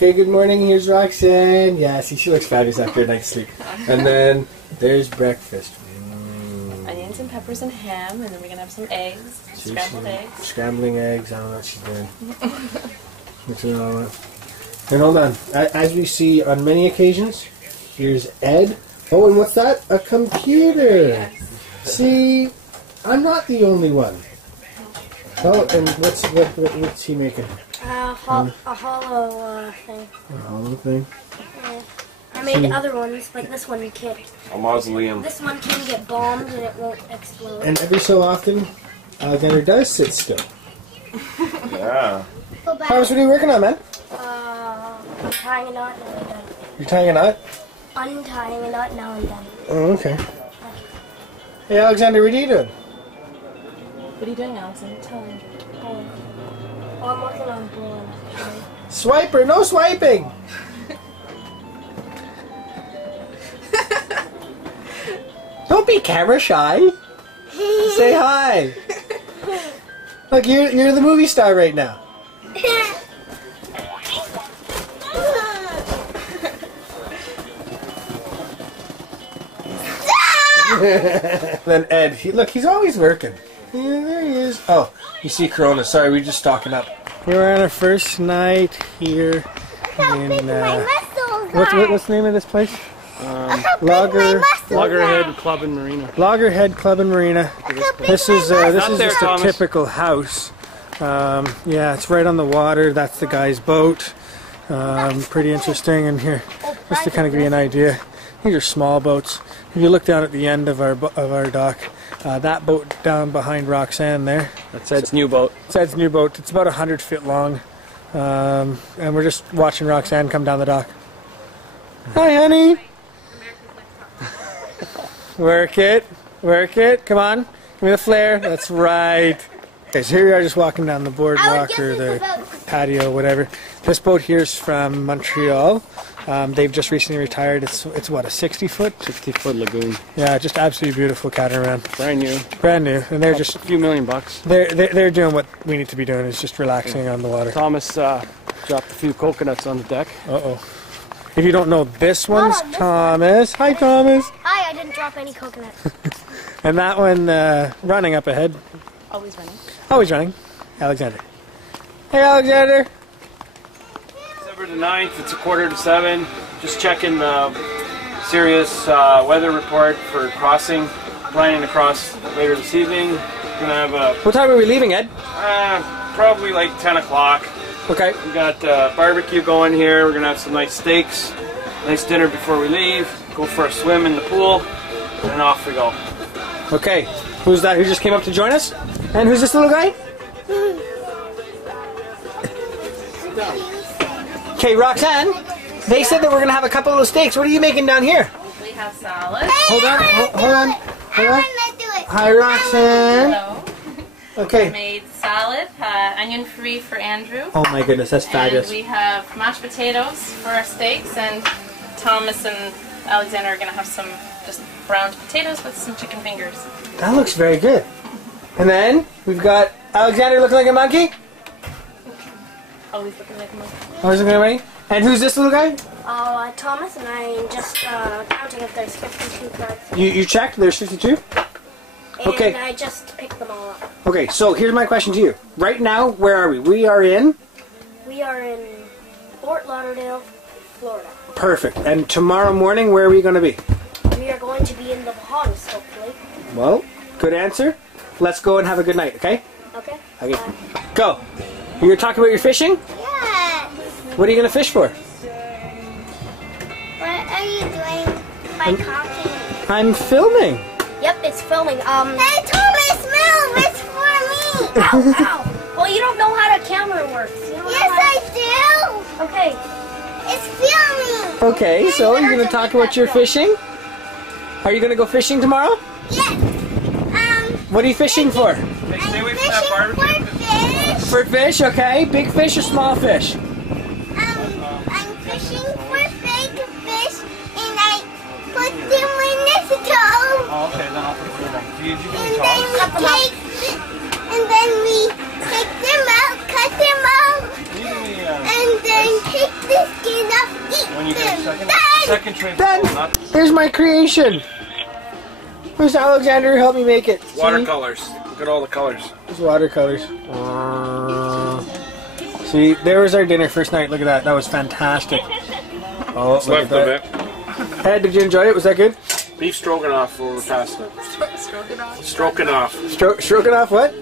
Okay, good morning. Here's Roxanne. Yeah, see, she looks fabulous after a night's sleep. And then there's breakfast. Onions and peppers and ham, and then we're going to have some eggs, scrambled eggs. Scrambling eggs. I don't know what she's doing. And hold on. As we see on many occasions, here's Ed. Oh, and what's that? A computer. Yes. See, I'm not the only one. Oh, and what's he making? A hollow thing. A hollow thing? Yeah. I made other ones, but this one you can't. A mausoleum. This one can get bombed and it won't explode. And every so often, Alexander does sit still. Yeah. Thomas, what are you working on, man? I'm tying a knot and I'm done. You're tying a knot? Untying a knot, now I'm done. Oh, okay. Hey, Alexander, what are you doing? What are you doing, Alison? Tell me. Oh, I'm working on blowing, actually. Swiper, no swiping! Don't be camera shy. Say hi. Look, you're the movie star right now. Then Ed, he's always working. Yeah, there he is. Oh, you see Corona. Sorry, we're just stocking up. We're on our first night here in what's the name of this place? Loggerhead Club and Marina. Loggerhead Club and Marina. This is just a typical house. Yeah, it's right on the water. That's the guy's boat. Pretty interesting. And here, just to kind of give you an idea, these are small boats. If you look down at the end of our dock, that boat down behind Roxanne there. That's Ed's new boat. It's Ed's new boat. It's about 100 feet long. And we're just watching Roxanne come down the dock. Hi, honey. Work it. Work it. Come on. Give me the flare. That's right. Okay, so here we are just walking down the boardwalk or the patio, whatever. This boat here is from Montreal. They've just recently retired. It's what, a 60-foot? 60-foot lagoon. Yeah, just absolutely beautiful catamaran. Brand new. Brand new, and they're just a few $1 million. They're doing what we need to be doing, is just relaxing on the water. Thomas dropped a few coconuts on the deck. Uh-oh. If you don't know, this one's Thomas. Hi, Thomas. Hi, I didn't drop any coconut. And that one running up ahead. Always running. Always running. Alexander. Hey, Alexander. December the 9th, it's 6:45. Just checking the serious weather report for crossing. Planning to cross later this evening. Gonna have a... What time are we leaving, Ed? Probably like 10 o'clock. Okay. We got barbecue going here. We're gonna have some nice steaks, nice dinner before we leave. Go for a swim in the pool, and then off we go. Okay. Who's that? Who just came up to join us? And who's this little guy? Okay, Roxanne. They said that we're gonna have a couple of steaks. What are you making down here? We have salad. Hold on. Hold on. Hold on. Hi, Roxanne. Hello. Okay. We made salad, onion-free for Andrew. Oh my goodness, that's fabulous. And we have mashed potatoes for our steaks, and Thomas and Alexander are going to have some just browned potatoes with some chicken fingers. That looks very good. And then we've got Alexander looking like a monkey. Always looking like a monkey. Always looking like a monkey. And who's this little guy? Thomas, and I'm just counting if there's 52 cards. You checked? There's 52? Okay. And I just picked them all up. Okay, so here's my question to you. Right now, where are we? We are in Fort Lauderdale, Florida. Perfect. And tomorrow morning, where are we going to be? We are going to be in the Bahamas, hopefully. Well, good answer. Let's go and have a good night, okay? Okay. Okay. Go. You're talking about your fishing? Yes. What are you going to fish for? What are you doing by talking? I'm filming. Yep, it's filming. Hey, Thomas, move! It's for me! Ow, ow. Well, you don't know how the camera works. Yes, I do! Okay. It's filming! Okay, so you're going to talk about your fishing? Are you going to go fishing tomorrow? Yes. What are you fishing for? Hey, stay away from that barbecue. For fish. For fish, okay. Big fish or small fish? I'm fishing for big fish, and I put them in the stove. Oh, okay, then I'll put them in. You give me And then we take them out, cut them out, and then take this When you get a second tray. Done! There's my creation! Where's Alexander? Help me make it. Watercolors. Look at all the colors. There's watercolors. See, there was our dinner first night. Look at that. That was fantastic. Oh, What's left of it? Ed, did you enjoy it? Was that good? Beef stroganoff over pasta. Stroganoff. Stroganoff. Stroganoff what?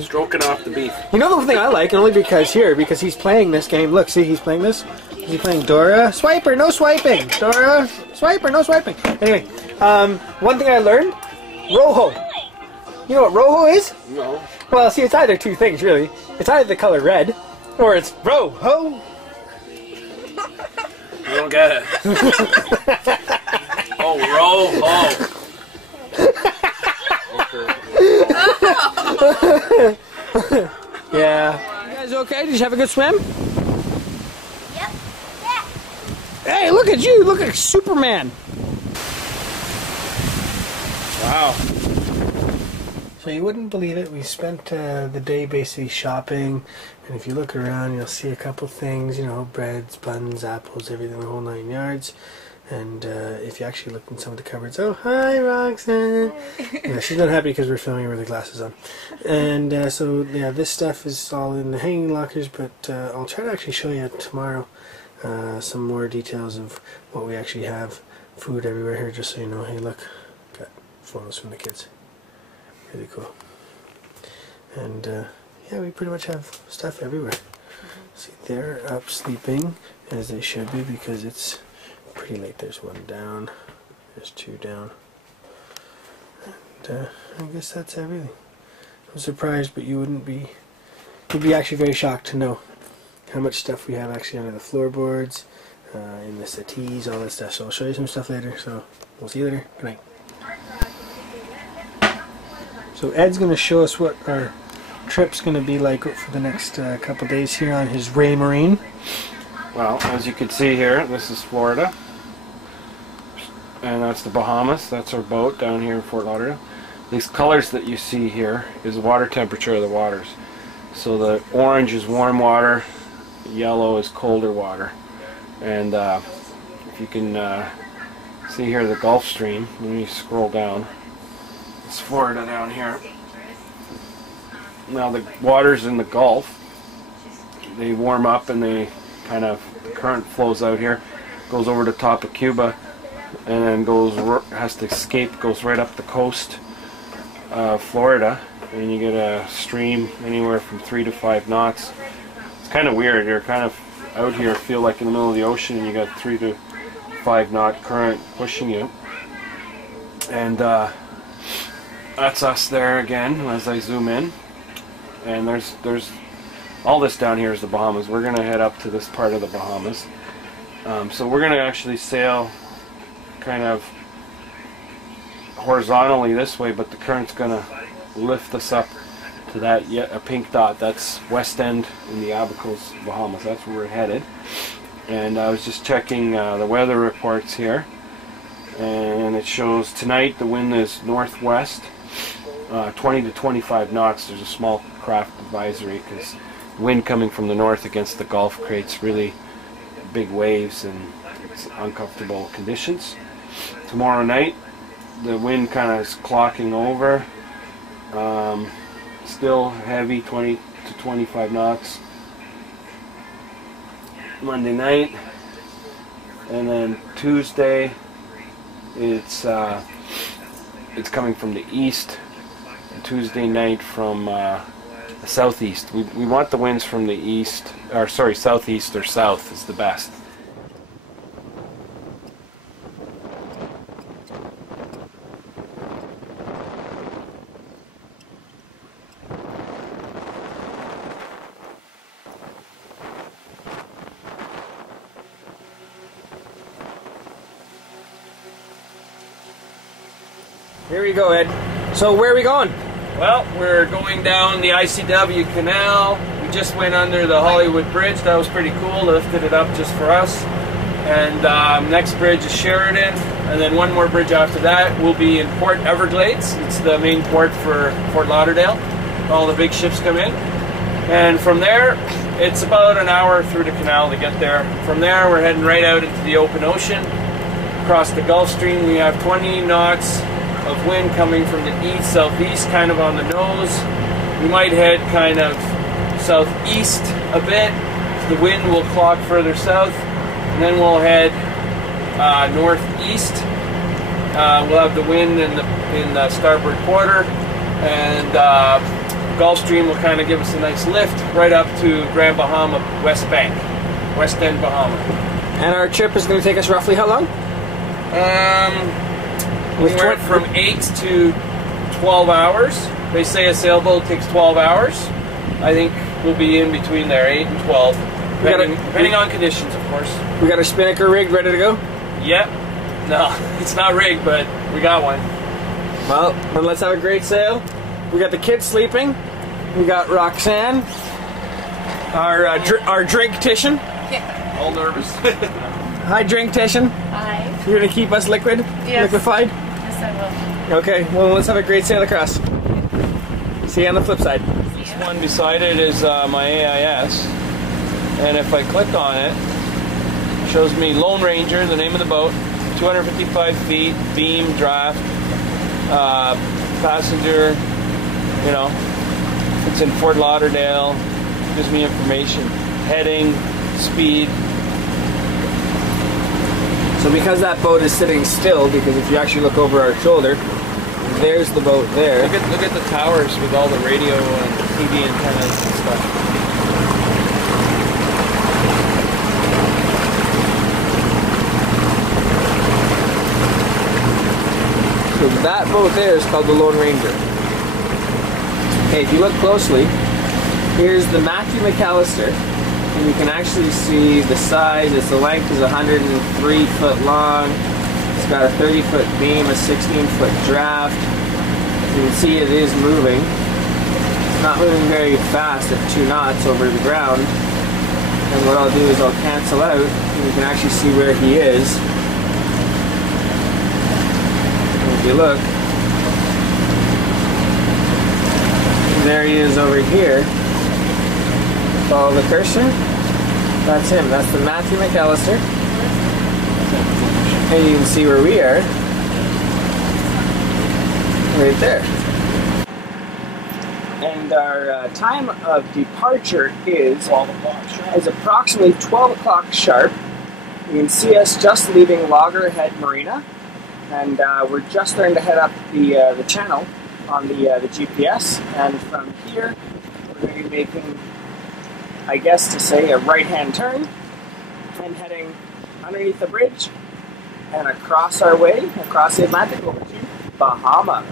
Stroking off the beef. You know the thing I like, and only because he's playing this game. Look, see, he's playing this. He's playing Dora. Swiper, no swiping. Dora. Swiper, no swiping. Anyway, one thing I learned, Rojo. You know what Rojo is? No. Well, see, it's either two things, really. It's either the color red, or it's Rojo. I don't get it. Oh, Rojo. Yeah. You guys okay? Did you have a good swim? Yep. Yeah. Hey, look at you! Look like Superman! Wow. So you wouldn't believe it, we spent the day basically shopping, and if you look around you'll see a couple things, you know, breads, buns, apples, everything, the whole 9 yards. And if you actually looked in some of the cupboards, oh hi Roxanne! Yeah, she's not happy because we're filming with the glasses on. And so yeah, this stuff is all in the hanging lockers, but I'll try to actually show you tomorrow some more details of what we actually have. Food everywhere here, just so you know. Hey look, got photos from the kids. Really cool. And yeah, we pretty much have stuff everywhere. See, they're up sleeping, as they should be, because it's pretty late. There's one down, there's two down, and I guess that's everything. I'm surprised, but you'd be actually very shocked to know how much stuff we have actually under the floorboards, in the settees, all that stuff. So I'll show you some stuff later, so we'll see you later. Good night. So Ed's going to show us what our trip's going to be like for the next couple days here on his Ray Marine. Well, as you can see here, this is Florida. And that's the Bahamas. That's our boat down here in Fort Lauderdale. These colors that you see here is the water temperature of the waters. So the orange is warm water, yellow is colder water. And if you can see here the Gulf Stream, let me scroll down. It's Florida down here. Now the waters in the Gulf, they warm up and they kind of, the current flows out here, goes over the top of Cuba, and then has to escape, goes right up the coast of Florida, and you get a stream anywhere from 3 to 5 knots. It's kind of weird. You're kind of out here, feel like in the middle of the ocean, and you got 3 to 5 knot current pushing you. And that's us there again as I zoom in. And there's all this down here is the Bahamas. We're going to head up to this part of the Bahamas. So we're going to actually sail kind of horizontally this way, but the current's going to lift us up to that a pink dot. That's West End in the Abacos, Bahamas. That's where we're headed. And I was just checking the weather reports here, and it shows tonight the wind is northwest, 20 to 25 knots. There's a small craft advisory because wind coming from the north against the Gulf creates really big waves and it's uncomfortable conditions. Tomorrow night the wind kind of is clocking over, still heavy, 20 to 25 knots. Monday night, and then Tuesday it's coming from the east, and Tuesday night from the southeast. We want the winds from the east, or sorry, southeast or south is the best. Here we go, Ed. So where are we going? Well, we're going down the ICW Canal. We just went under the Hollywood Bridge. That was pretty cool. Lifted it up just for us. And next bridge is Sheridan. And then one more bridge after that will be in Port Everglades. It's the main port for Fort Lauderdale. All the big ships come in. And from there, It's about an hour through the canal to get there. From there, we're heading right out into the open ocean. Across the Gulf Stream, we have 20 knots of wind coming from the east-southeast, kind of on the nose. We might head kind of southeast a bit. The wind will clock further south, and then we'll head northeast. We'll have the wind in the starboard quarter, and Gulf Stream will kind of give us a nice lift right up to Grand Bahama West Bank, West End Bahama. And our trip is going to take us roughly how long? Anywhere from 8 to 12 hours. They say a sailboat takes 12 hours. I think we'll be in between there, 8 and 12, depending on conditions, of course. We got our spinnaker rigged, ready to go? Yep. No, it's not rigged, but we got one. Well, then let's have a great sail. We got the kids sleeping. We got Roxanne, our drink-tician. All nervous. Hi, drink-tician. Hi. You're gonna keep us liquid? Yes. Liquefied? Yes, I will. Okay, well, let's have a great sail across. See you on the flip side. This one beside it is my AIS, and if I click on it, it shows me Lone Ranger, the name of the boat, 255 feet, beam, draft, passenger, you know, it's in Fort Lauderdale, gives me information, heading, speed. So because that boat is sitting still, because if you actually look over our shoulder, there's the boat there. Look at the towers with all the radio and TV antennas and stuff. So that boat there is called the Lone Ranger. Okay, if you look closely, here's the Matthew McAllister. And you can actually see the size. The length is 103 foot long. It's got a 30-foot beam, a 16-foot draft. You can see it is moving. It's not moving very fast at 2 knots over the ground. And what I'll do is I'll cancel out, and you can actually see where he is. And if you look, there he is over here. Follow the cursor. That's him. That's the Matthew McAllister. And you can see where we are. Right there. And our time of departure is approximately 12 o'clock sharp. You can see us just leaving Loggerhead Marina. And we're just starting to head up the channel on the GPS. And from here, we're going to be making, I guess to say, a right-hand turn and heading underneath the bridge and across our way, across the Atlantic over to Bahamas.